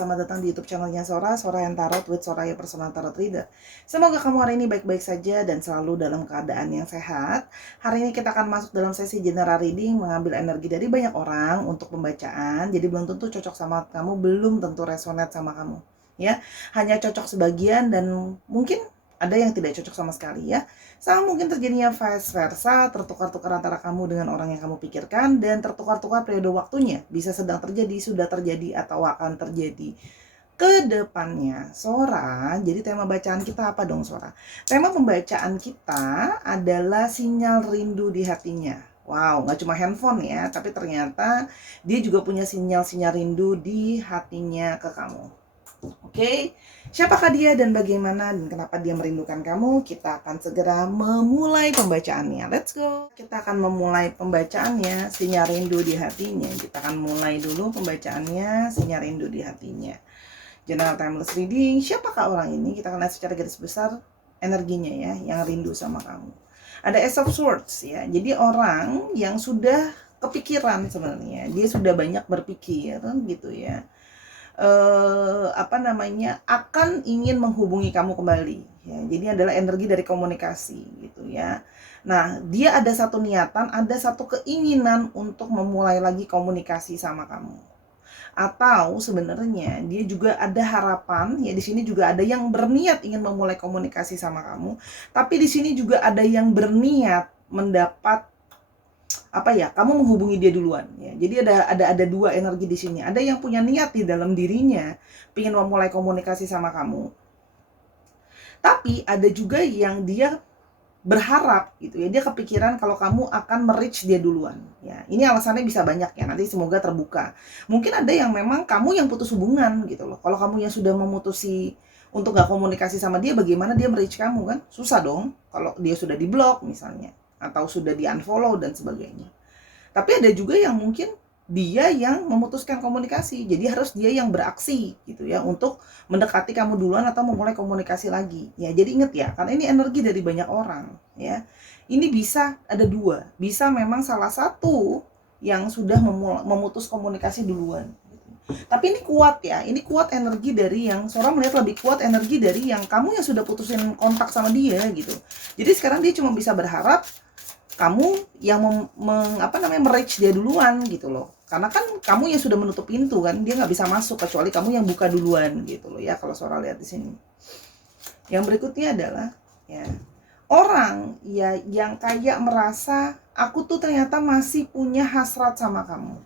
selamat datang di YouTube channelnya Sora yang Tarot with Soraya Personal Tarot Reader. Semoga kamu hari ini baik-baik saja dan selalu dalam keadaan yang sehat. Hari ini kita akan masuk dalam sesi general reading, mengambil energi dari banyak orang untuk pembacaan. Jadi belum tentu cocok sama kamu, belum tentu resonate sama kamu. Ya, hanya cocok sebagian dan mungkin ada yang tidak cocok sama sekali ya. Sama mungkin terjadinya vice versa, tertukar-tukar antara kamu dengan orang yang kamu pikirkan, dan tertukar-tukar periode waktunya. Bisa sedang terjadi, sudah terjadi, atau akan terjadi ke depannya. Sora, jadi tema bacaan kita apa dong Sora? Tema pembacaan kita adalah sinyal rindu di hatinya. Wow, gak cuma handphone ya, tapi ternyata dia juga punya sinyal-sinyal rindu di hatinya ke kamu. Oke, siapakah dia dan bagaimana dan kenapa dia merindukan kamu? Kita akan segera memulai pembacaannya. Let's go. Kita akan memulai pembacaannya, sinyal rindu di hatinya. Kita akan mulai dulu pembacaannya, sinyal rindu di hatinya. General Timeless Reading, siapakah orang ini? Kita akan lihat secara garis besar energinya ya, yang rindu sama kamu. Ada Ace of Swords ya, jadi orang yang sudah kepikiran sebenarnya. Dia sudah banyak berpikir gitu ya. Akan ingin menghubungi kamu kembali ya. Jadi adalah energi dari komunikasi gitu ya. Nah, dia ada satu niatan, ada satu keinginan untuk memulai lagi komunikasi sama kamu. Atau sebenarnya dia juga ada harapan ya, di sini juga ada yang berniat ingin memulai komunikasi sama kamu, tapi di sini juga ada yang berniat mendapat kamu menghubungi dia duluan ya. Jadi ada dua energi di sini. Ada yang punya niat di dalam dirinya ingin memulai komunikasi sama kamu. Tapi ada juga yang dia berharap gitu ya. Dia kepikiran kalau kamu akan merich dia duluan ya. Ini alasannya bisa banyak ya. Nanti semoga terbuka. Mungkin ada yang memang kamu yang putus hubungan gitu loh. Kalau kamu yang sudah memutusi untuk gak komunikasi sama dia, bagaimana dia merich kamu kan? Susah dong kalau dia sudah diblok misalnya, atau sudah di-unfollow dan sebagainya. Tapi ada juga yang mungkin dia yang memutuskan komunikasi, jadi harus dia yang beraksi gitu ya untuk mendekati kamu duluan atau memulai komunikasi lagi ya. Jadi ingat ya, karena ini energi dari banyak orang ya. Ini bisa ada dua, bisa memang salah satu yang sudah memutus komunikasi duluan. Tapi ini kuat ya, ini kuat energi dari yang Sora melihat lebih kuat energi dari yang kamu yang sudah putusin kontak sama dia gitu. Jadi sekarang dia cuma bisa berharap kamu yang merich dia duluan gitu loh. Karena kan kamu yang sudah menutup pintu kan, dia nggak bisa masuk kecuali kamu yang buka duluan gitu loh ya, kalau Sora lihat di sini. Yang berikutnya adalah ya, orang ya yang kayak merasa aku tuh ternyata masih punya hasrat sama kamu.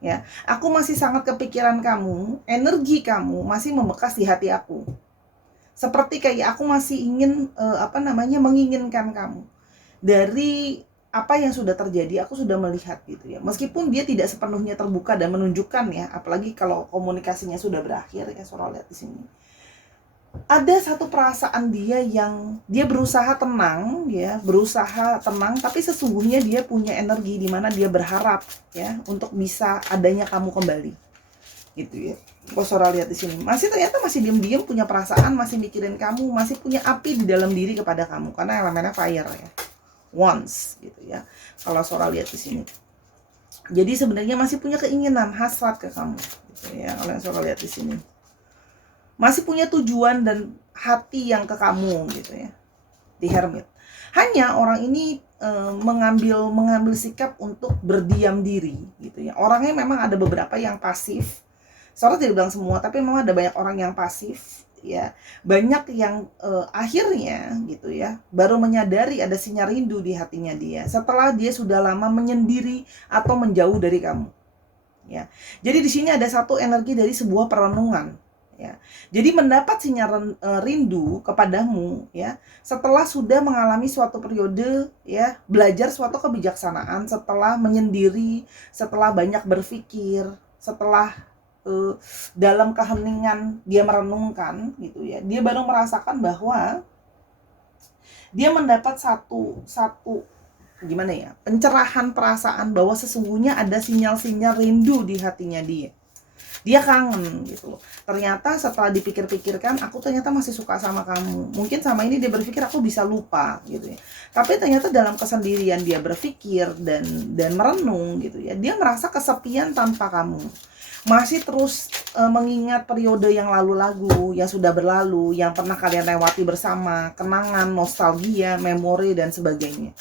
Ya, aku masih sangat kepikiran kamu, energi kamu masih membekas di hati aku. Seperti kayak aku masih ingin menginginkan kamu. Dari apa yang sudah terjadi, aku sudah melihat gitu ya. Meskipun dia tidak sepenuhnya terbuka dan menunjukkan ya, apalagi kalau komunikasinya sudah berakhir ya, Sora lihat di sini. Ada satu perasaan dia yang dia berusaha tenang ya, tapi sesungguhnya dia punya energi di mana dia berharap ya untuk bisa adanya kamu kembali. Gitu ya. Sora lihat di sini. Ternyata masih diam-diam punya perasaan, masih mikirin kamu, masih punya api di dalam diri kepada kamu karena elemennya fire ya. Once gitu ya. Kalau Sora lihat di sini. Jadi sebenarnya masih punya keinginan, hasrat ke kamu gitu ya. Kalau yang Sora lihat di sini. Masih punya tujuan dan hati yang ke kamu gitu ya. Di Hermit. Hanya orang ini mengambil sikap untuk berdiam diri gitu ya. Orangnya memang ada beberapa yang pasif. Sora tidak bilang semua, tapi memang ada banyak orang yang pasif ya. Banyak yang akhirnya gitu ya baru menyadari ada sinyal rindu di hatinya dia setelah dia sudah lama menyendiri atau menjauh dari kamu ya. Jadi di sini ada satu energi dari sebuah perenungan ya. Jadi mendapat sinyal rindu kepadamu ya setelah sudah mengalami suatu periode ya, belajar suatu kebijaksanaan, setelah menyendiri, setelah banyak berpikir, setelah dalam keheningan dia merenungkan gitu ya. Dia baru merasakan bahwa dia mendapat satu pencerahan perasaan bahwa sesungguhnya ada sinyal-sinyal rindu di hatinya dia. Dia kangen gitu loh. Ternyata setelah dipikir-pikirkan, aku ternyata masih suka sama kamu. Mungkin sama ini dia berpikir aku bisa lupa gitu ya. Tapi ternyata dalam kesendirian dia berpikir dan merenung gitu ya. Dia merasa kesepian tanpa kamu. Masih terus mengingat periode yang lalu-lalu, yang sudah berlalu, yang pernah kalian lewati bersama, kenangan, nostalgia, memori dan sebagainya.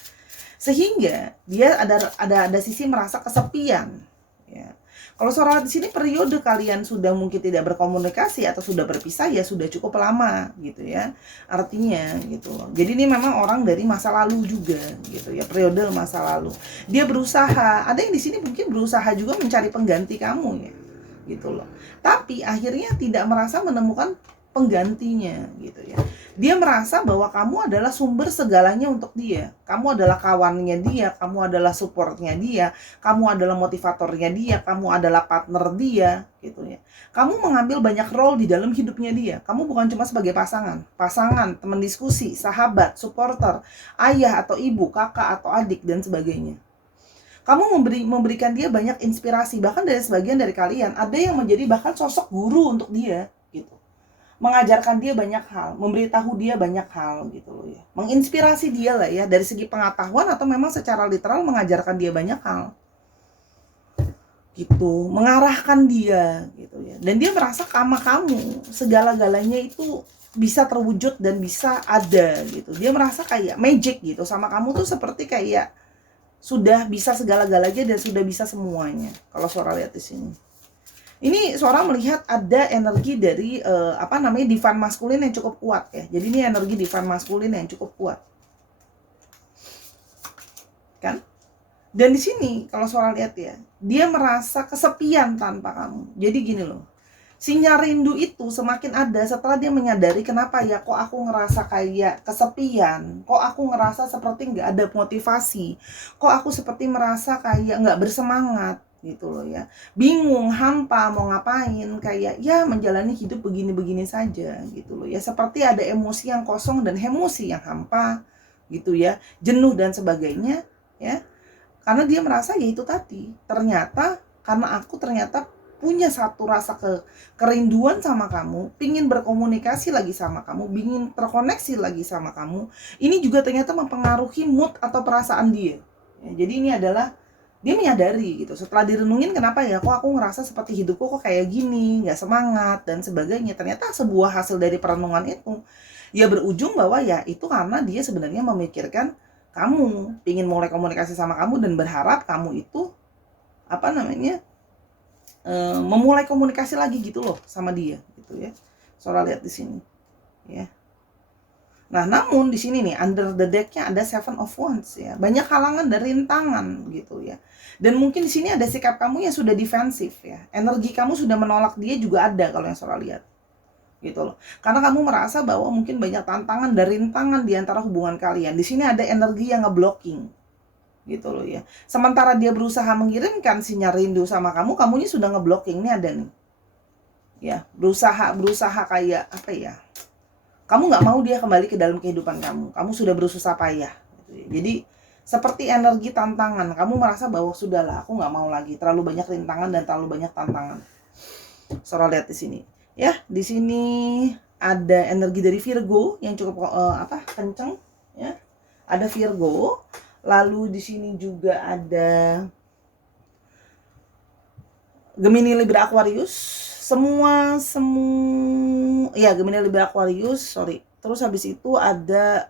Sehingga dia ada sisi merasa kesepian ya. Kalau soal di sini periode kalian sudah mungkin tidak berkomunikasi atau sudah berpisah ya sudah cukup lama gitu ya. Artinya gitu loh. Jadi ini memang orang dari masa lalu juga gitu ya, periode masa lalu. Dia berusaha, ada yang di sini mungkin berusaha juga mencari pengganti kamu ya. Gitu loh. Tapi akhirnya tidak merasa menemukan penggantinya gitu ya. Dia merasa bahwa kamu adalah sumber segalanya untuk dia. Kamu adalah kawannya dia, kamu adalah supportnya dia, kamu adalah motivatornya dia, kamu adalah partner dia gitu ya. Kamu mengambil banyak role di dalam hidupnya dia. Kamu bukan cuma sebagai pasangan, teman diskusi, sahabat, supporter, ayah atau ibu, kakak atau adik dan sebagainya. Kamu memberikan dia banyak inspirasi, bahkan dari sebagian dari kalian ada yang menjadi bahkan sosok guru untuk dia gitu. Mengajarkan dia banyak hal, memberitahu dia banyak hal gitu loh ya. Menginspirasi dia lah ya dari segi pengetahuan atau memang secara literal mengajarkan dia banyak hal. Gitu, mengarahkan dia gitu ya. Dan dia merasa sama kamu segala-galanya itu bisa terwujud dan bisa ada gitu. Dia merasa kayak magic gitu sama kamu tuh seperti kayak sudah bisa segala-galanya dan sudah bisa semuanya. Kalau suara lihat di sini. Ini seorang melihat ada energi dari divine maskulin yang cukup kuat ya. Jadi ini energi divine maskulin yang cukup kuat. Kan? Dan di sini kalau seorang lihat ya, dia merasa kesepian tanpa kamu. Jadi gini loh. Sinyal rindu itu semakin ada setelah dia menyadari kenapa ya kok aku ngerasa kayak kesepian, kok aku ngerasa seperti nggak ada motivasi, kok aku seperti merasa kayak nggak bersemangat gitu loh ya, bingung, hampa mau ngapain, kayak ya menjalani hidup begini-begini saja gitu loh ya, seperti ada emosi yang kosong dan emosi yang hampa gitu ya, jenuh dan sebagainya ya, karena dia merasa ya itu tadi, ternyata karena aku ternyata punya satu rasa kerinduan sama kamu, pingin berkomunikasi lagi sama kamu, pingin terkoneksi lagi sama kamu, ini juga ternyata mempengaruhi mood atau perasaan dia ya, jadi ini adalah dia menyadari gitu, setelah direnungin kenapa ya kok aku ngerasa seperti hidupku kok kayak gini, nggak semangat dan sebagainya. Ternyata sebuah hasil dari perenungan itu ya berujung bahwa ya itu karena dia sebenarnya memikirkan kamu, pingin mulai komunikasi sama kamu dan berharap kamu itu memulai komunikasi lagi gitu loh sama dia gitu ya. Soalnya lihat di sini ya. Nah, namun di sini nih under the deck-nya ada Seven of Wands ya. Banyak halangan dan rintangan gitu ya. Dan mungkin di sini ada sikap kamu yang sudah defensif ya. Energi kamu sudah menolak dia juga ada kalau yang Sora lihat. Gitu loh. Karena kamu merasa bahwa mungkin banyak tantangan dan rintangan di antara hubungan kalian. Di sini ada energi yang ngeblocking. Gitu loh ya. Sementara dia berusaha mengirimkan sinyal rindu sama kamu, kamunya sudah ngeblocking. Ini ada nih. Ya, berusaha kayak apa ya? Kamu nggak mau dia kembali ke dalam kehidupan kamu. Kamu sudah berusaha payah. Jadi seperti energi tantangan. Kamu merasa bahwa sudahlah, aku nggak mau lagi. Terlalu banyak rintangan dan terlalu banyak tantangan. Sora lihat di sini. Ya, di sini ada energi dari Virgo yang cukup kenceng. Ya, ada Virgo. Lalu di sini juga ada Gemini, Libra, Aquarius. Gemini, Libra, Aquarius, terus habis itu ada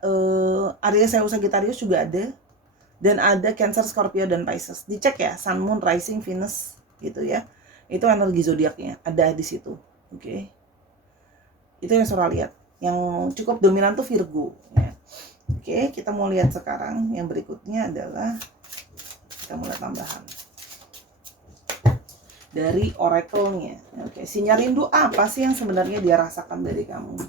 Aries, Leo, Sagittarius juga ada, dan ada Cancer, Scorpio dan Pisces. Dicek ya Sun, Moon, Rising, Venus gitu ya, itu energi zodiaknya ada di situ. Oke. Itu yang Sora lihat, yang cukup dominan tuh Virgo ya. Oke, kita mau lihat sekarang yang berikutnya adalah kita mulai tambahan dari oracle-nya. Oke, sinyal rindu apa sih yang sebenarnya dia rasakan dari kamu?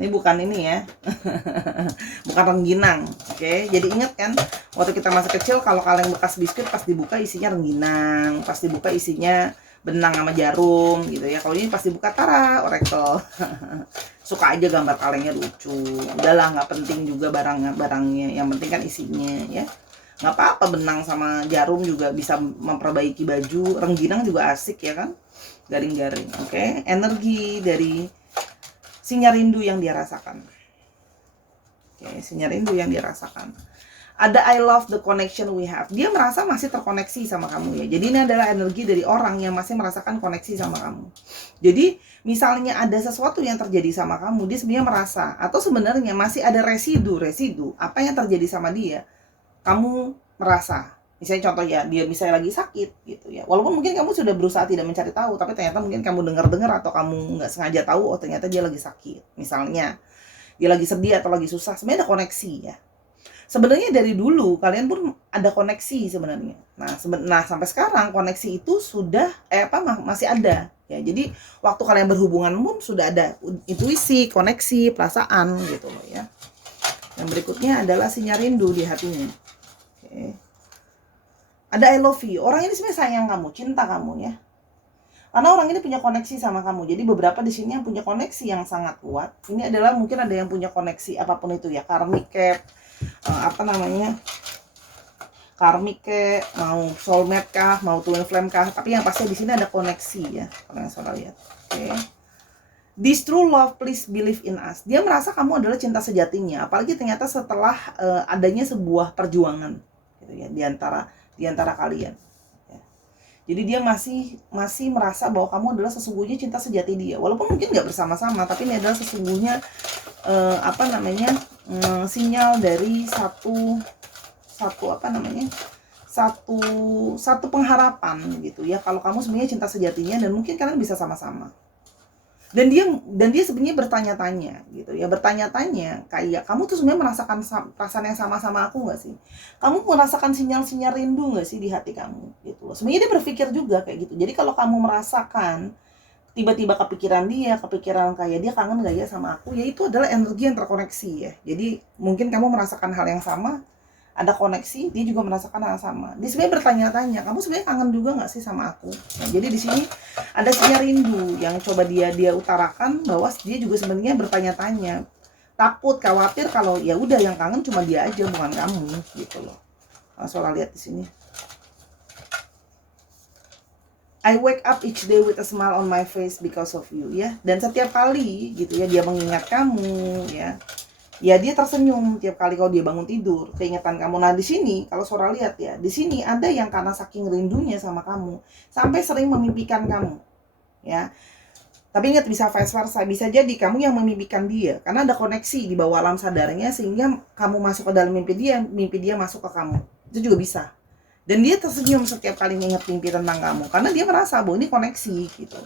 Ini bukan ini ya. Bukan rengginang. Oke, jadi ingat kan waktu kita masih kecil kalau kaleng bekas biskuit pas dibuka isinya rengginang, pas dibuka isinya benang sama jarum gitu ya. Kalau ini pas dibuka tara oracle. Suka aja gambar kalengnya lucu. Udahlah, nggak penting juga barangnya, yang penting kan isinya ya. Nggak apa-apa, benang sama jarum juga bisa memperbaiki baju, rengginang juga asik ya kan, garing-garing. Oke, energi dari sinyal rindu yang dia rasakan. Oke, sinyal rindu yang dia rasakan. Ada I love the connection we have. Dia merasa masih terkoneksi sama kamu ya. Jadi ini adalah energi dari orang yang masih merasakan koneksi sama kamu. Jadi misalnya ada sesuatu yang terjadi sama kamu, dia sebenarnya merasa, atau sebenarnya masih ada residu apa yang terjadi sama dia, kamu merasa. Misalnya contoh ya, dia misalnya lagi sakit gitu ya. Walaupun mungkin kamu sudah berusaha tidak mencari tahu, tapi ternyata mungkin kamu dengar-dengar atau kamu nggak sengaja tahu, oh ternyata dia lagi sakit. Misalnya dia lagi sedih atau lagi susah, sebenarnya ada koneksi ya. Sebenarnya dari dulu kalian pun ada koneksi sebenarnya. Nah, sampai sekarang koneksi itu sudah masih ada ya. Jadi waktu kalian berhubungan pun sudah ada intuisi, koneksi, perasaan gitu loh ya. Yang berikutnya adalah sinyal rindu di hatinya. Oke. Ada I love you. Orang ini sebenarnya sayang kamu, cinta kamu ya. Karena orang ini punya koneksi sama kamu. Jadi beberapa di sini yang punya koneksi yang sangat kuat. Ini adalah mungkin ada yang punya koneksi apapun itu ya, karmic karmic mau soulmate kah, mau twin flame kah, tapi yang pasti di sini ada koneksi ya, kalau yang saudara lihat. Oke. This true love, please believe in us. Dia merasa kamu adalah cinta sejatinya, apalagi ternyata setelah adanya sebuah perjuangan gitu ya di antara kalian. Ya. Jadi dia masih merasa bahwa kamu adalah sesungguhnya cinta sejati dia, walaupun mungkin nggak bersama-sama, tapi ini adalah sesungguhnya sinyal dari satu pengharapan gitu ya, kalau kamu sebenarnya cinta sejatinya dan mungkin kalian bisa sama-sama. Dan dia sebenarnya bertanya-tanya gitu ya, kayak kamu tuh sebenarnya merasakan perasaan yang sama-sama aku nggak sih? Kamu merasakan sinyal-sinyal rindu nggak sih di hati kamu gitu loh. Sebenarnya dia berpikir juga kayak gitu. Jadi kalau kamu merasakan tiba-tiba kepikiran kayak dia kangen gak ya sama aku, ya itu adalah energi yang terkoneksi ya. Jadi mungkin kamu merasakan hal yang sama, ada koneksi, dia juga merasakan hal yang sama. Dia sebenarnya bertanya-tanya, kamu sebenarnya kangen juga nggak sih sama aku? Nah, jadi di sini ada sinyal rindu yang coba dia utarakan, bahwa dia juga sebenarnya bertanya-tanya, takut, khawatir kalau ya udah yang kangen cuma dia aja, bukan kamu gitu loh. Soalnya lihat di sini. I wake up each day with a smile on my face because of you ya. Dan setiap kali gitu ya dia mengingat kamu ya. Ya dia tersenyum tiap kali kalau dia bangun tidur, keingetan kamu. Nah, di sini kalau Sora lihat ya, di sini ada yang karena saking rindunya sama kamu sampai sering memimpikan kamu. Ya. Tapi ingat, bisa vice versa, bisa jadi kamu yang memimpikan dia karena ada koneksi di bawah alam sadarnya sehingga kamu masuk ke dalam mimpi dia masuk ke kamu. Itu juga bisa. Dan dia tersenyum setiap kali nginget mimpi tentang kamu karena dia merasa bahwa ini koneksi gitu.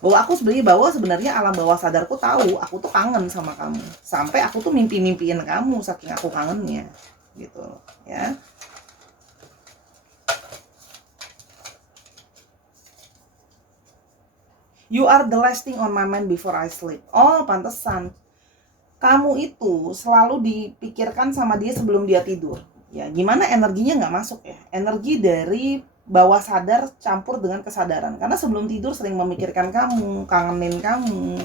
Bahwa sebenarnya alam bawah sadarku tahu aku tuh kangen sama kamu. Sampai aku tuh mimpiin kamu saking aku kangennya gitu ya. You are the last thing on my mind before I sleep. Oh, pantesan kamu itu selalu dipikirkan sama dia sebelum dia tidur. Ya, gimana energinya nggak masuk ya? Energi dari bawah sadar campur dengan kesadaran. Karena sebelum tidur sering memikirkan kamu, kangenin kamu.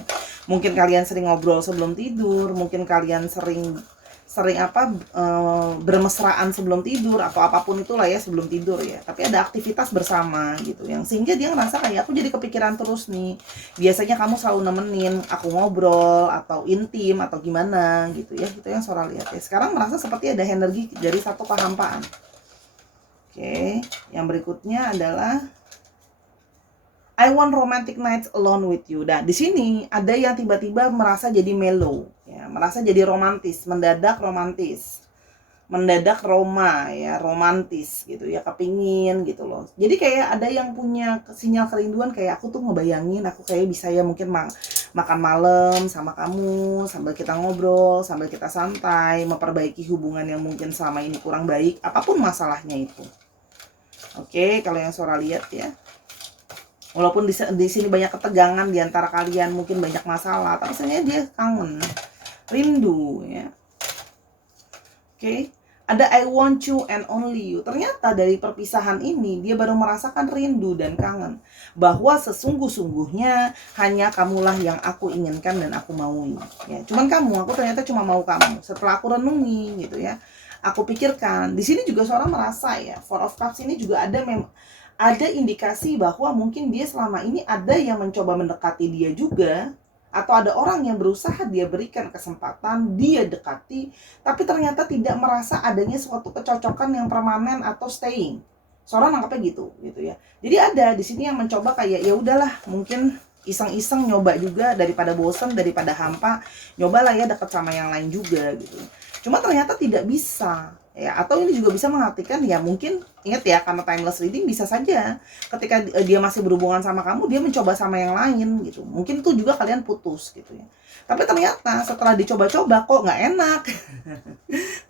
Mungkin kalian sering ngobrol sebelum tidur, mungkin kalian sering bermesraan sebelum tidur atau apapun itulah ya sebelum tidur ya. Tapi ada aktivitas bersama gitu yang sehingga dia ngerasa kayak aku jadi kepikiran terus nih. Biasanya kamu selalu nemenin aku ngobrol atau intim atau gimana gitu ya. Itu yang Sora lihat ya. Sekarang merasa seperti ada energi dari satu kehampaan. Oke, yang berikutnya adalah I want romantic nights alone with you. Nah, di sini ada yang tiba-tiba merasa jadi mellow, ya, merasa jadi romantis, mendadak romantis gitu ya, kepingin gitu loh. Jadi kayak ada yang punya sinyal kerinduan kayak aku tuh ngebayangin aku kayak bisa ya mungkin makan malam sama kamu sambil kita ngobrol, sambil kita santai, memperbaiki hubungan yang mungkin selama ini kurang baik, apapun masalahnya itu. Oke, kalau yang Sora lihat ya. Walaupun di sini banyak ketegangan di antara kalian, mungkin banyak masalah, tapi sebenarnya dia kangen, rindu ya. Oke, ada I want you and only you. Ternyata dari perpisahan ini dia baru merasakan rindu dan kangen, bahwa sesungguh-sungguhnya hanya kamulah yang aku inginkan dan aku maui. Ya, aku ternyata cuma mau kamu. Setelah aku renungi gitu ya, aku pikirkan. Di sini juga seorang merasa ya, Four of Cups ini juga ada indikasi bahwa mungkin dia selama ini ada yang mencoba mendekati dia juga, atau ada orang yang berusaha dia berikan kesempatan, dia dekati, tapi ternyata tidak merasa adanya suatu kecocokan yang permanen atau staying. Seorang nangkapnya gitu ya. Jadi ada di sini yang mencoba kayak ya udahlah, mungkin iseng-iseng nyoba juga, daripada bosen, daripada hampa, nyobalah ya deket sama yang lain juga gitu. Cuma ternyata tidak bisa ya, atau ini juga bisa mengartikan ya mungkin, ingat ya, karena timeless reading bisa saja ketika dia masih berhubungan sama kamu, dia mencoba sama yang lain gitu. Mungkin tuh juga kalian putus gitu ya. Tapi ternyata setelah dicoba-coba kok nggak enak.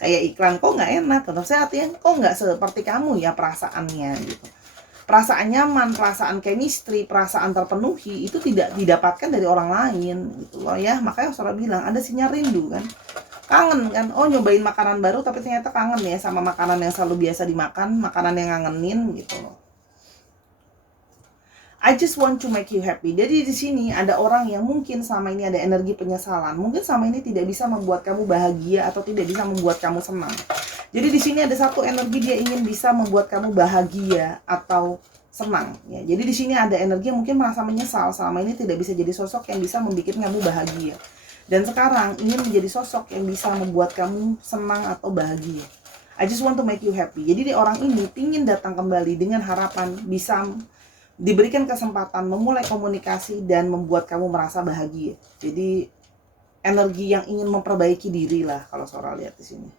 Kayak iklan, kok nggak enak. Tentu saya artinya kok nggak seperti kamu ya perasaannya gitu. Perasaan nyaman, perasaan chemistry, perasaan terpenuhi itu tidak didapatkan dari orang lain gitu loh ya. Makanya saudara bilang ada sinyal rindu kan. Kangen kan, oh nyobain makanan baru tapi ternyata kangen ya sama makanan yang selalu biasa dimakan, makanan yang ngangenin gitu loh. I just want to make you happy. Jadi di sini ada orang yang mungkin selama ini ada energi penyesalan, mungkin selama ini tidak bisa membuat kamu bahagia atau tidak bisa membuat kamu senang. Jadi di sini ada satu energi, dia ingin bisa membuat kamu bahagia atau senang ya. Jadi di sini ada energi yang mungkin merasa menyesal selama ini tidak bisa jadi sosok yang bisa membuat kamu bahagia. Dan sekarang ingin menjadi sosok yang bisa membuat kamu senang atau bahagia. I just want to make you happy. Jadi orang ini ingin datang kembali dengan harapan bisa diberikan kesempatan memulai komunikasi dan membuat kamu merasa bahagia. Jadi energi yang ingin memperbaiki diri lah kalau seorang lihat di sini.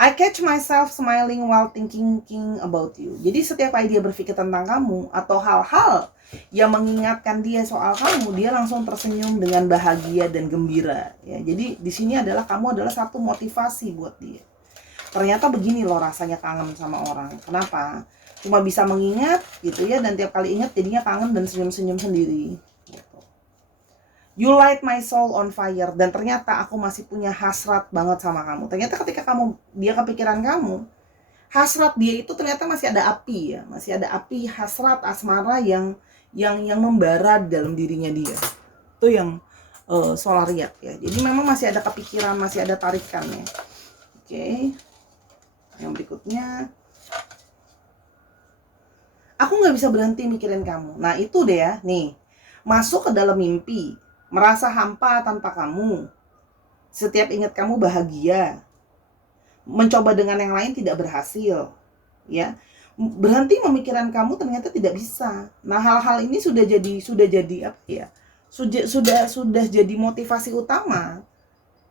I catch myself smiling while thinking about you. Jadi setiap kali dia berpikir tentang kamu atau hal-hal yang mengingatkan dia soal kamu, dia langsung tersenyum dengan bahagia dan gembira ya. Jadi di sini adalah kamu adalah satu motivasi buat dia. Ternyata begini loh rasanya kangen sama orang. Kenapa? Cuma bisa mengingat gitu ya, dan tiap kali ingat jadinya kangen dan senyum-senyum sendiri. You light my soul on fire. Dan ternyata aku masih punya hasrat banget sama kamu. Ternyata ketika dia kepikiran kamu, hasrat dia itu ternyata masih ada api ya. Masih ada api hasrat asmara yang membara dalam dirinya dia. Itu yang solariat ya. Jadi memang masih ada kepikiran, masih ada tarikannya. Oke. Yang berikutnya, aku nggak bisa berhenti mikirin kamu. Nah itu deh ya, nih, masuk ke dalam mimpi, merasa hampa tanpa kamu, setiap ingat kamu bahagia, mencoba dengan yang lain tidak berhasil, ya, berhenti memikirkan kamu ternyata tidak bisa. Nah hal-hal ini sudah jadi apa ya? Sudah jadi motivasi utama.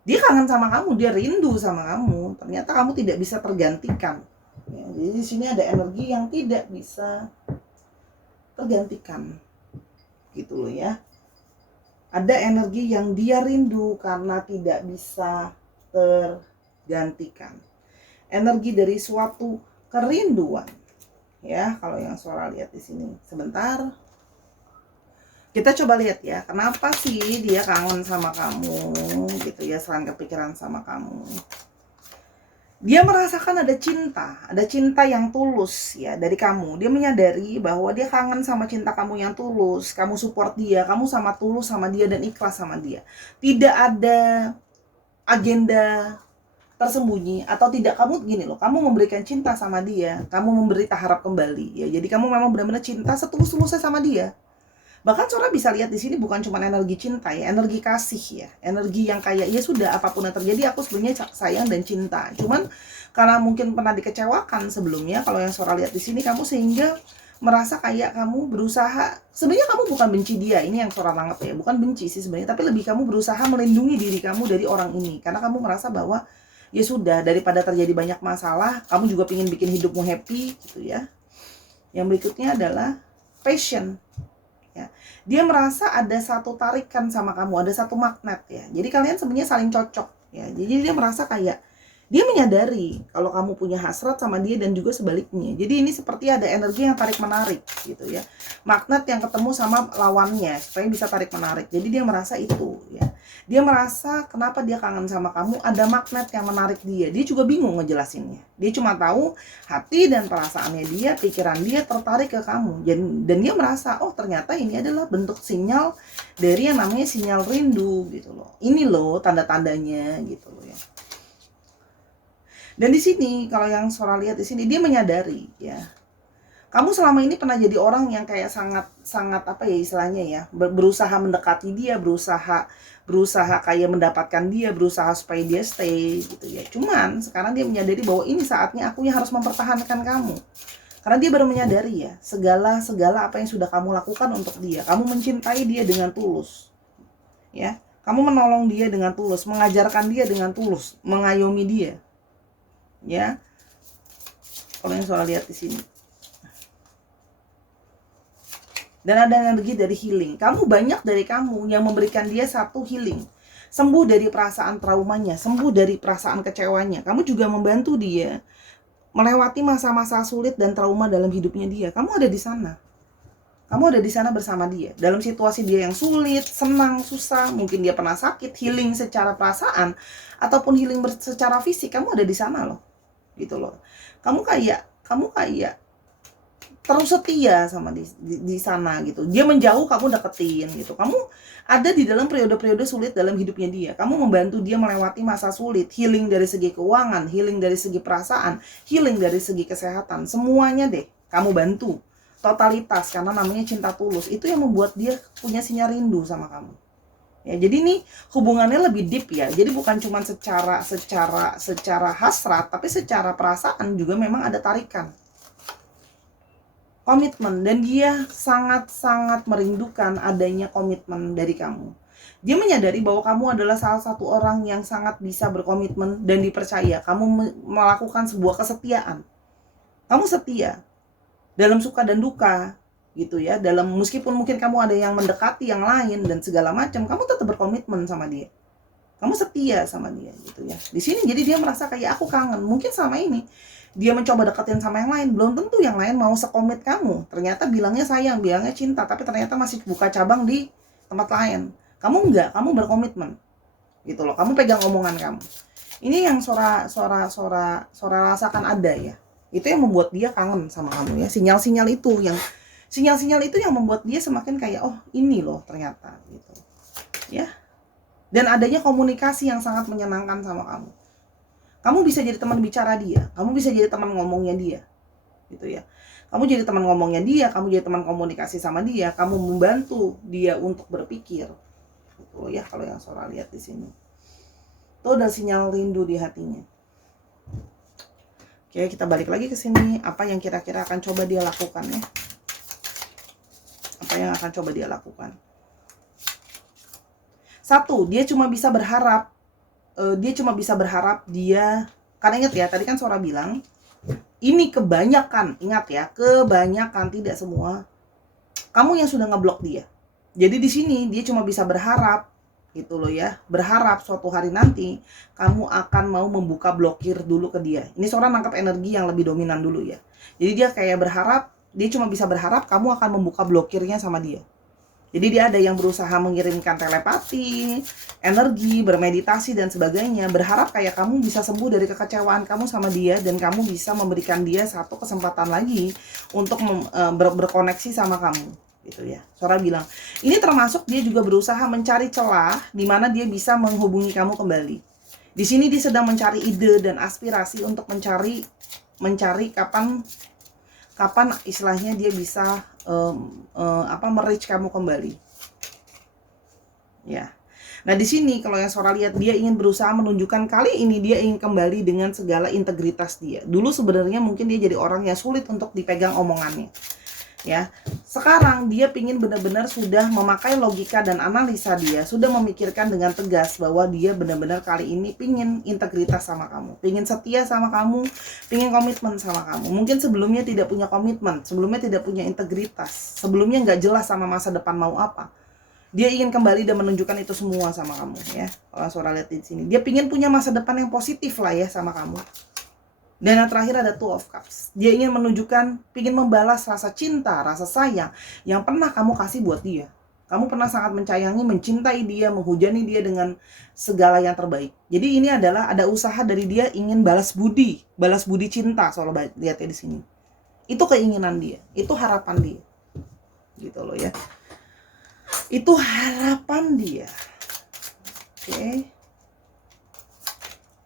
Dia kangen sama kamu, dia rindu sama kamu. Ternyata kamu tidak bisa tergantikan. Ya, jadi di sini ada energi yang tidak bisa tergantikan, gitu loh ya. Ada energi yang dia rindu karena tidak bisa tergantikan. Energi dari suatu kerinduan, ya. Kalau yang suara lihat di sini, sebentar. Kita coba lihat ya, kenapa sih dia kangen sama kamu, gitu ya, selain kepikiran sama kamu. Dia merasakan ada cinta yang tulus ya dari kamu. Dia menyadari bahwa dia kangen sama cinta kamu yang tulus. Kamu support dia, kamu sama tulus sama dia dan ikhlas sama dia. Tidak ada agenda tersembunyi atau tidak. Kamu gini loh, kamu memberikan cinta sama dia, kamu memberi harap kembali ya. Jadi kamu memang benar-benar cinta setulus-tulusnya sama dia. Bahkan saudara bisa lihat di sini bukan cuma energi cinta ya, energi kasih ya, energi yang kayak ya sudah apapun yang terjadi aku sebenarnya sayang dan cinta. Cuman karena mungkin pernah dikecewakan sebelumnya, kalau yang saudara lihat di sini kamu sehingga merasa kayak kamu berusaha, sebenarnya kamu bukan benci dia, ini yang saudara anggap ya, bukan benci sih sebenarnya, tapi lebih kamu berusaha melindungi diri kamu dari orang ini karena kamu merasa bahwa ya sudah, daripada terjadi banyak masalah, kamu juga ingin bikin hidupmu happy gitu ya. Yang berikutnya adalah passion. Ya. Dia merasa ada satu tarikan sama kamu, ada satu magnet ya. Jadi kalian sebenarnya saling cocok ya. Jadi dia merasa kayak dia menyadari kalau kamu punya hasrat sama dia dan juga sebaliknya. Jadi ini seperti ada energi yang tarik menarik gitu ya. Magnet yang ketemu sama lawannya supaya bisa tarik menarik. Jadi dia merasa itu ya. Dia merasa kenapa dia kangen sama kamu, ada magnet yang menarik dia. Dia juga bingung ngejelasinnya. Dia cuma tahu hati dan perasaannya dia, pikiran dia tertarik ke kamu. Dan dia merasa, oh ternyata ini adalah bentuk sinyal dari yang namanya sinyal rindu gitu loh. Ini loh tanda-tandanya gitu loh ya. Dan di sini kalau yang Sora lihat di sini, dia menyadari ya, kamu selama ini pernah jadi orang yang kayak sangat apa ya istilahnya ya, berusaha mendekati dia, berusaha kayak mendapatkan dia, berusaha supaya dia stay gitu ya. Cuman sekarang dia menyadari bahwa ini saatnya aku yang harus mempertahankan kamu. Karena dia baru menyadari ya, segala apa yang sudah kamu lakukan untuk dia. Kamu mencintai dia dengan tulus. Ya, kamu menolong dia dengan tulus, mengajarkan dia dengan tulus, mengayomi dia. Ya. Kalau yang soal lihat di sini. Dan ada energi dari healing. Banyak dari kamu yang memberikan dia satu healing. Sembuh dari perasaan traumanya, sembuh dari perasaan kecewanya. Kamu juga membantu dia melewati masa-masa sulit dan trauma dalam hidupnya dia. Kamu ada di sana. Kamu ada di sana bersama dia. Dalam situasi dia yang sulit, senang, susah, mungkin dia pernah sakit, healing secara perasaan ataupun healing secara fisik, kamu ada di sana loh. Gitu loh. Kamu kayak terus setia sama di sana gitu. Dia menjauh, kamu deketin gitu. Kamu ada di dalam periode-periode sulit dalam hidupnya dia. Kamu membantu dia melewati masa sulit, healing dari segi keuangan, healing dari segi perasaan, healing dari segi kesehatan. Semuanya deh kamu bantu. Totalitas, karena namanya cinta tulus. Itu yang membuat dia punya sinyal rindu sama kamu. Ya, jadi ini hubungannya lebih deep ya. Jadi bukan cuma secara hasrat, tapi secara perasaan juga memang ada tarikan. Komitmen, dan dia sangat-sangat merindukan adanya komitmen dari kamu. Dia menyadari bahwa kamu adalah salah satu orang yang sangat bisa berkomitmen dan dipercaya. Kamu melakukan sebuah kesetiaan. Kamu setia dalam suka dan duka gitu ya. Dalam meskipun mungkin kamu ada yang mendekati yang lain dan segala macam, kamu tetap berkomitmen sama dia. Kamu setia sama dia gitu ya. Di sini jadi dia merasa kayak aku kangen. Mungkin selama ini dia mencoba deketin sama yang lain, belum tentu yang lain mau sekomit kamu. Ternyata bilangnya sayang, bilangnya cinta, tapi ternyata masih buka cabang di tempat lain. Kamu enggak, kamu berkomitmen. Gitu loh, kamu pegang omongan kamu. Ini yang Sora rasakan ada ya. Itu yang membuat dia kangen sama kamu ya. Sinyal-sinyal itu yang membuat dia semakin kayak, oh ini loh ternyata gitu. Ya. Dan adanya komunikasi yang sangat menyenangkan sama kamu. Kamu bisa jadi teman bicara dia, kamu bisa jadi teman ngomongnya dia, gitu ya. Kamu jadi teman ngomongnya dia, kamu jadi teman komunikasi sama dia, kamu membantu dia untuk berpikir, gitu ya. Kalau yang Sora lihat di sini, tuh ada sinyal rindu di hatinya. Oke, kita balik lagi ke sini. Apa yang kira-kira akan coba dia lakukan ya? Apa yang akan coba dia lakukan? Satu, dia cuma bisa berharap. Karena ingat ya, tadi kan Sora bilang, ini kebanyakan, ingat ya, kebanyakan, tidak semua, kamu yang sudah ngeblok dia. Jadi di sini dia cuma bisa berharap, gitu loh ya, berharap suatu hari nanti kamu akan mau membuka blokir dulu ke dia. Ini Sora nangkap energi yang lebih dominan dulu ya. Jadi dia kayak berharap, dia cuma bisa berharap kamu akan membuka blokirnya sama dia. Jadi dia ada yang berusaha mengirimkan telepati, energi, bermeditasi dan sebagainya, berharap kayak kamu bisa sembuh dari kekecewaan kamu sama dia dan kamu bisa memberikan dia satu kesempatan lagi untuk berkoneksi sama kamu, gitu ya. Sora bilang, ini termasuk dia juga berusaha mencari celah di mana dia bisa menghubungi kamu kembali. Di sini dia sedang mencari ide dan aspirasi untuk mencari kapan istilahnya dia bisa merich kamu kembali. Ya. Nah, di sini kalau yang Sora lihat, dia ingin berusaha menunjukkan kali ini dia ingin kembali dengan segala integritas dia. Dulu sebenarnya mungkin dia jadi orang yang sulit untuk dipegang omongannya. Ya. Sekarang dia ingin benar-benar sudah memakai logika dan analisa dia, sudah memikirkan dengan tegas bahwa dia benar-benar kali ini pingin integritas sama kamu, pingin setia sama kamu, pingin komitmen sama kamu. Mungkin sebelumnya tidak punya komitmen, sebelumnya tidak punya integritas, sebelumnya nggak jelas sama masa depan mau apa. Dia ingin kembali dan menunjukkan itu semua sama kamu ya. Kalau Sora lihat di sini, dia pingin punya masa depan yang positif lah ya sama kamu. Dan yang terakhir ada Two of Cups. Dia ingin menunjukkan, ingin membalas rasa cinta, rasa sayang yang pernah kamu kasih buat dia. Kamu pernah sangat menyayangi, mencintai dia, menghujani dia dengan segala yang terbaik. Jadi ini adalah ada usaha dari dia ingin balas budi cinta. Soalnya lihatnya di sini. Itu keinginan dia, itu harapan dia. Gitu loh ya. Itu harapan dia. Oke.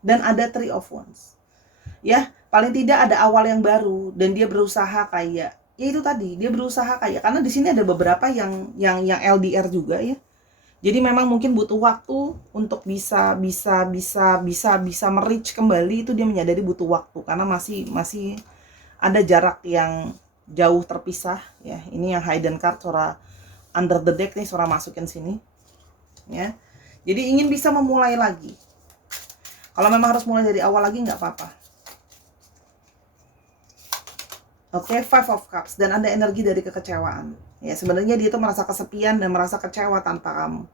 Dan ada Three of Wands. ya paling tidak ada awal yang baru, dan dia berusaha kayak ya itu tadi, dia berusaha kayak, karena di sini ada beberapa yang LDR juga ya. Jadi memang mungkin butuh waktu untuk bisa merich kembali, itu dia menyadari butuh waktu karena masih ada jarak yang jauh terpisah ya. Ini yang hidden card, Sora under the deck nih, Sora masukin sini ya. Jadi ingin bisa memulai lagi. Kalau memang harus mulai dari awal lagi nggak apa-apa. Oke, Five of Cups, dan ada energi dari kekecewaan. Ya, sebenarnya dia itu merasa kesepian dan merasa kecewa tanpa kamu.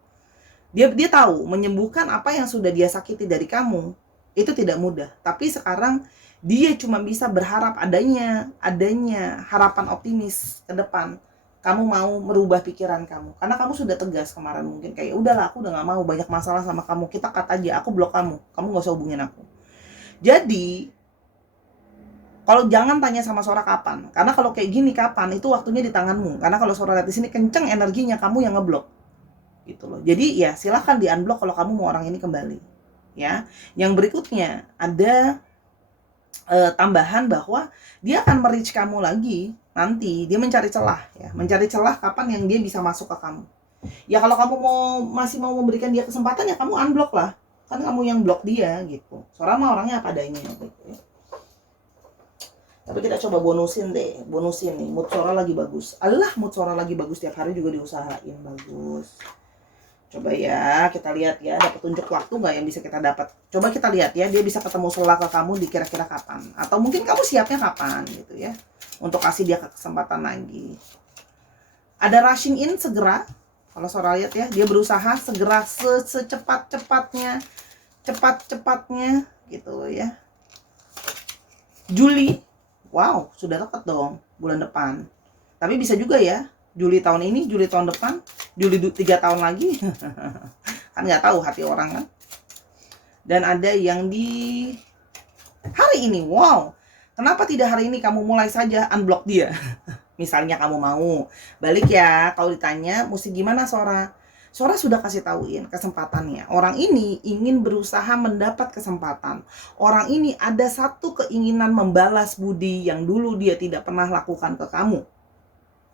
Dia tahu menyembuhkan apa yang sudah dia sakiti dari kamu itu tidak mudah. Tapi sekarang dia cuma bisa berharap adanya harapan optimis ke depan. Kamu mau merubah pikiran kamu, karena kamu sudah tegas kemarin, mungkin kayak udahlah, aku udah gak mau banyak masalah sama kamu, kita cut aja, aku blok kamu gak usah hubungin aku. Jadi kalau jangan tanya sama Sora kapan, karena kalau kayak gini kapan, itu waktunya di tanganmu. Karena kalau Sora lihat di sini kenceng energinya, kamu yang ngeblok, gitu loh. Jadi ya silahkan di unblock kalau kamu mau orang ini kembali, ya. Yang berikutnya ada tambahan bahwa dia akan merich kamu lagi nanti. Dia mencari celah, ya, mencari celah kapan yang dia bisa masuk ke kamu. Ya kalau kamu masih mau memberikan dia kesempatan, ya kamu unblock lah, kan kamu yang blok dia gitu. Sora mah orangnya apa adanya gitu ya. Tapi kita coba bonusin nih, mood Sora lagi bagus. Allah, mood Sora lagi bagus, tiap hari juga diusahain bagus. Coba ya, kita lihat ya, ada petunjuk waktu nggak yang bisa kita dapat. Coba kita lihat ya, dia bisa ketemu celah ke kamu di kira-kira kapan. Atau mungkin kamu siapnya kapan gitu ya, untuk kasih dia kesempatan lagi. Ada rushing in segera, kalau Sora lihat ya, dia berusaha segera secepat-cepatnya gitu ya. Juli, wow, sudah dekat dong, bulan depan. Tapi bisa juga ya, Juli tahun ini, Juli tahun depan, Juli 3 tahun lagi. Kan nggak tahu hati orang kan. Dan ada yang di hari ini, wow. Kenapa tidak hari ini kamu mulai saja unblock dia? Misalnya kamu mau balik ya, kalau ditanya mesti gimana Sora? Sora sudah kasih tauin kesempatannya. Orang ini ingin berusaha mendapat kesempatan. Orang ini ada satu keinginan membalas budi yang dulu dia tidak pernah lakukan ke kamu.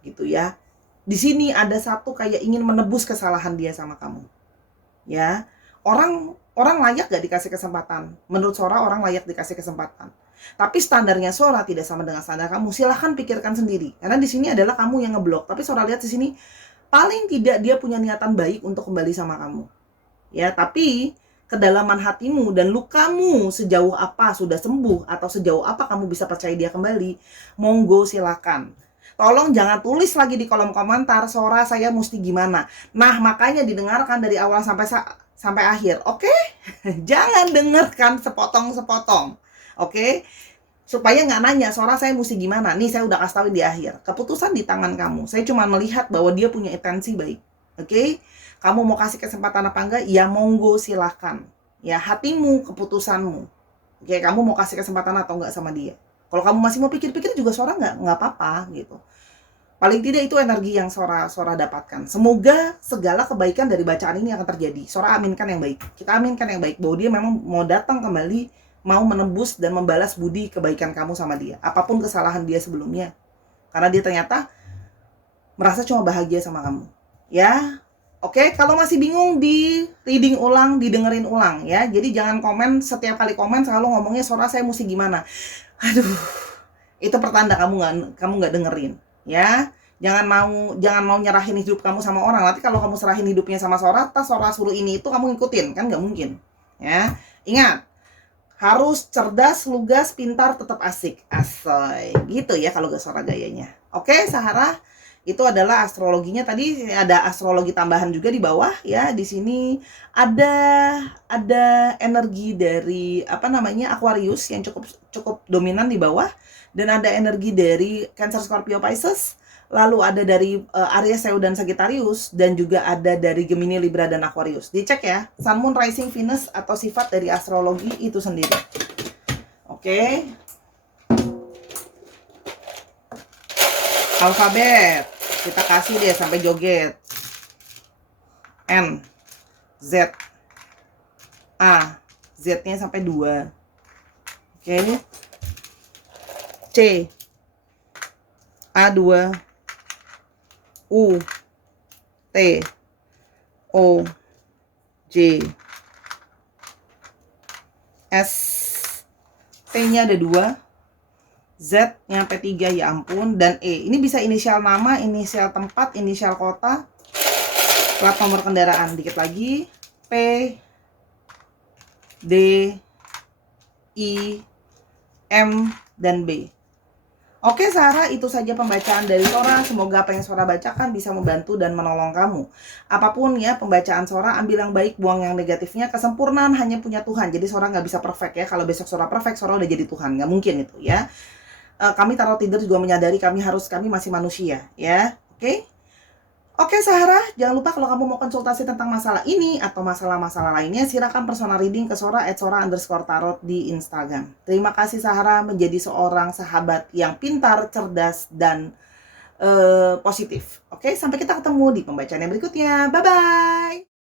Gitu ya. Di sini ada satu kayak ingin menebus kesalahan dia sama kamu. Ya. Orang layak gak dikasih kesempatan? Menurut Sora orang layak dikasih kesempatan. Tapi standarnya Sora tidak sama dengan standar kamu. Silahkan pikirkan sendiri. Karena di sini adalah kamu yang ngeblok. Tapi Sora lihat di sini paling tidak dia punya niatan baik untuk kembali sama kamu. Ya, tapi kedalaman hatimu dan lukamu sejauh apa sudah sembuh atau sejauh apa kamu bisa percaya dia kembali, monggo silakan. Tolong jangan tulis lagi di kolom komentar, Sora saya mesti gimana. Nah, makanya didengarkan dari awal sampai akhir, oke? Jangan dengarkan sepotong-sepotong, oke? Supaya nggak nanya, Sora saya mesti gimana. Nih saya udah kasih tahu di akhir, keputusan di tangan kamu. Saya cuma melihat bahwa dia punya intensi baik, oke? Kamu mau kasih kesempatan apa enggak? Ya monggo silahkan. Ya hatimu, keputusanmu. Oke, kamu mau kasih kesempatan atau enggak sama dia. Kalau kamu masih mau pikir-pikir juga Sora nggak apa-apa gitu. Paling tidak itu energi yang Sora dapatkan. Semoga segala kebaikan dari bacaan ini akan terjadi. Sora aminkan yang baik. Kita aminkan yang baik bahwa dia memang mau datang kembali, mau menembus dan membalas budi kebaikan kamu sama dia, apapun kesalahan dia sebelumnya, karena dia ternyata merasa cuma bahagia sama kamu ya. Oke, kalau masih bingung, di reading ulang, didengerin ulang ya. Jadi jangan komen setiap kali komen selalu ngomongnya Sora saya mesti gimana. Aduh, itu pertanda kamu nggak dengerin ya. Jangan mau nyerahin hidup kamu sama orang. Nanti kalau kamu serahin hidupnya sama Sora, tas Sora suruh ini itu kamu ngikutin, kan nggak mungkin ya. Ingat, harus cerdas, lugas, pintar, tetap asik. Asoy. Gitu ya kalau gak Sora gayanya. Oke, Sahara, itu adalah astrologinya. Tadi ada astrologi tambahan juga di bawah ya. Di sini ada energi dari Aquarius yang cukup dominan di bawah, dan ada energi dari Cancer, Scorpio, Pisces. Lalu ada dari Aries, Leo, dan Sagittarius, dan juga ada dari Gemini, Libra, dan Aquarius. Dicek ya, Sun, Moon, Rising, Venus, atau sifat dari astrologi itu sendiri. Oke. Alfabet, kita kasih deh sampai joget. N, Z, A, Z-nya sampai 2. Oke. C, A2, U, T, O, J, S, T-nya ada 2, Z nyampe 3, ya ampun, dan E. Ini bisa inisial nama, inisial tempat, inisial kota, plat nomor kendaraan. Dikit lagi, P, D, I, M, dan B. Oke Sarah, itu saja pembacaan dari Sora. Semoga apa yang Sora bacakan bisa membantu dan menolong kamu. Apapun ya pembacaan Sora, ambil yang baik, buang yang negatifnya. Kesempurnaan hanya punya Tuhan. Jadi Sora nggak bisa perfect ya. Kalau besok Sora perfect, Sora udah jadi Tuhan. Nggak mungkin itu ya. Kami taruh tidur juga menyadari kami masih manusia ya. Oke? Oke Sarah, jangan lupa kalau kamu mau konsultasi tentang masalah ini atau masalah-masalah lainnya, silakan personal reading ke Sora@sora_tarot di Instagram. Terima kasih Sarah, menjadi seorang sahabat yang pintar, cerdas, dan positif. Oke, sampai kita ketemu di pembacaan yang berikutnya. Bye-bye!